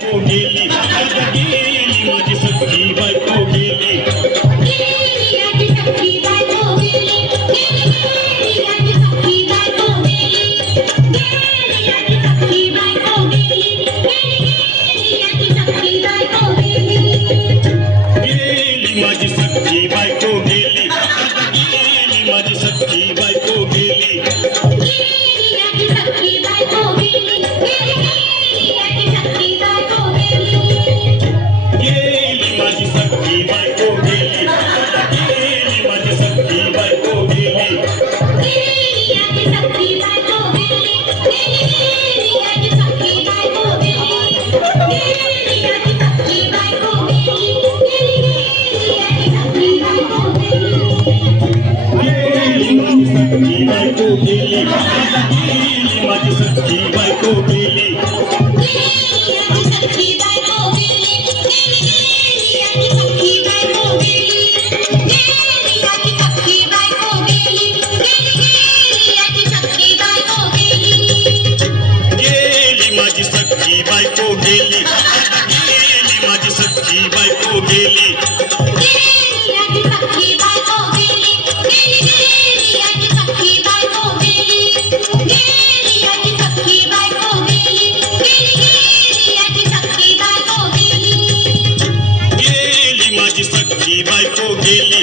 गेली गेली माझी सखी बायको गेली गेली माझी सखी बायको गेली गेली माझी सखी बायको गेली गेली माझी सखी बायको गेली गेली माझी सखी बायको गेली गेली माझी सखी बायको गेली गेली माझी सखी बायको गेली गेली माझी सखी बायको गेली गेली माझी सखी बायको गेली गेली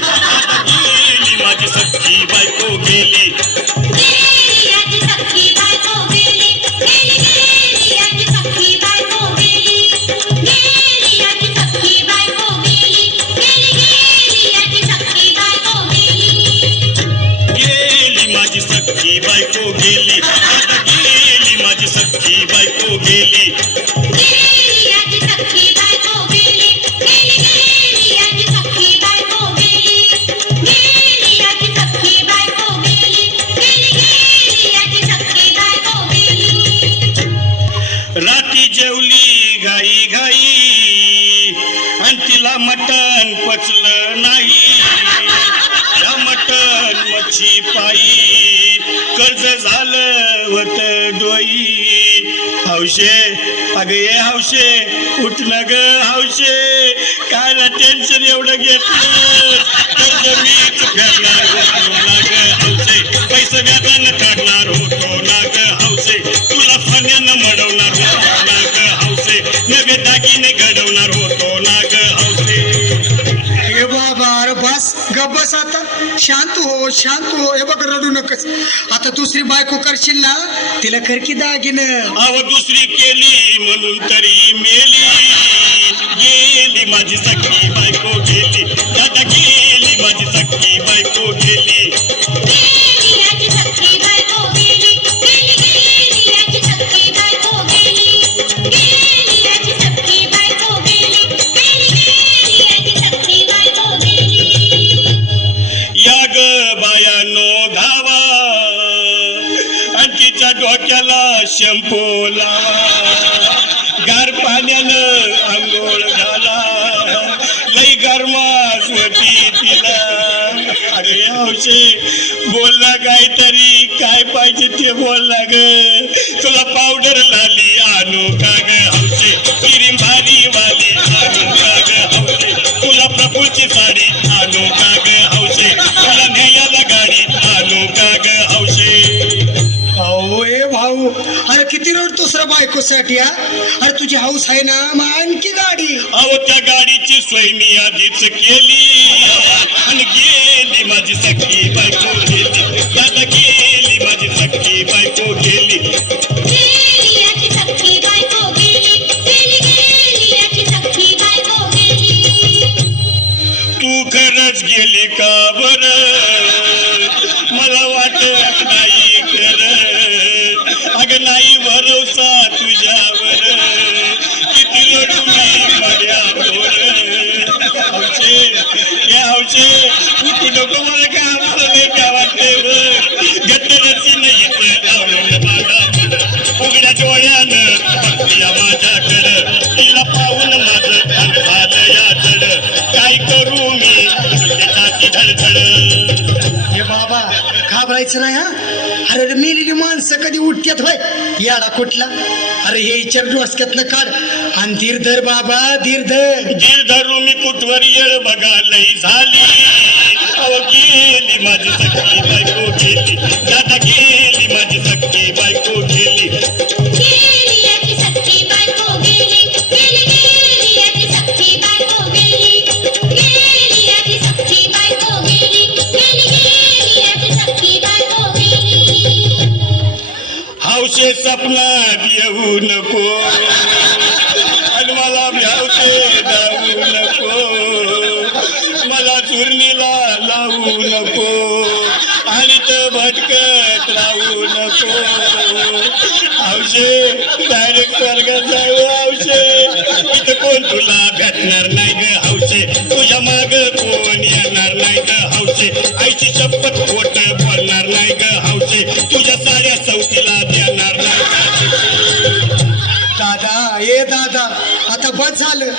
माझी सखी बायको गेली गेली माझी सखी बायको गेली गेली माझी सखी बायको गेली गेली माझी सखी बायको गेली राती जेवली घाई घाई आणि तिला मटण पचलं नाही या मटण मच्छी पायी कर्ज झालं होत डोई हौशे अगं ये हौशे उठ न ग हौशे काय ना टेन्शन एवढं घेतलं कर्ज मीच फेडणार होतो ना ग हौशे पैसे व्याजानं काढणार होतो ना ग हौशे तुला फण्यानं मडवणार होतो ना ग हौशे नवे दागिने घडवणार होतो ना ग हौशे हे बाबा अरे बस गप बस आता शांत हो हे बघ रडू नकस आता दुसरी बायको करशील ना तिला कर की दागिनं अव दुसरी केली म्हणून तरी मेली गेली माझी सखी बायको गेली दादा गेली माझी सखी बायको गेली या ग बायानो धावा आणखीच्या डोक्याला शॅम्पू लावा गार पाण्यानं आंघोळ घाला लई गरमास होती तिला अरे हौशे बोलला काहीतरी काय पाहिजे ते बोलला ग तुला पावडर लाली आणू का ग हौशे क्रीम भारी वाली आणू का ग हौशे तुला प्रफुलची साडी आणू का ग हौशे तुला न्यायाला गाडी आणू का ग हौशे अहो ए भाऊ अरे किती रडतोस रे बायकोसाठी अरे तुझी हौस आहे ना मग आणखी गाडी अहो त्या गाडीची सोय मी आधीच केली आणि गेली माझी सखी बायको गेली दादा गेली माझी सखी बायको गेली तू खरंच गेली का बर मला वाटत नाही कर अगं नाही भरोसा तुझ्यावर किती रडू मी माझ्यावर हौशे हे हौशे उठू नको मला काय आम्हाला लय काय वाटतंय गट्टरची नाहीच आवडलं माझा उघड्या डोळ्यानं बघती माझ्याकडं तिला पाहून माझं कान झालं या जड काय करू मी त्याची धडधड हे बाबा घाबरायचं नाही हा अरे मेलेली माणसं कधी उठत्यात होय याडा कुठला अरे हे विचार डोसक्यातनं काढ आणि धीर धर बाबा धीर धर. धीर धरू मी कुठवर येळ बघा लई झाली. अहो गेली माझी सखी बायको गेली. दादा गेली माझी सखी बायको गेली. गेली याची सख्खी बायको गेली. गेली गेली याची सख्खी बायको गेली. गेली याची सख्खी बायको गेली. गेली गेली याची सख्खी बायको गेली. हौशे सपनात येऊ नको आणि मला भ्यावते जाऊ नको. मला चुरणीला लावू नको आणि तर भटकत राहू नको. हौशे डायरेक्ट स्वर्गात जाऊ. हौशे इथं कोण तुला भेटणार नाही ग. हौशे तुझ्या माग कोण येणार नाही ग. हौशे आईची शपथ खोट बोलणार नाही ग. हौशे तुझ्या साऱ्या सवतीला देणार नाही. दादा ए दादा आता बस झालं.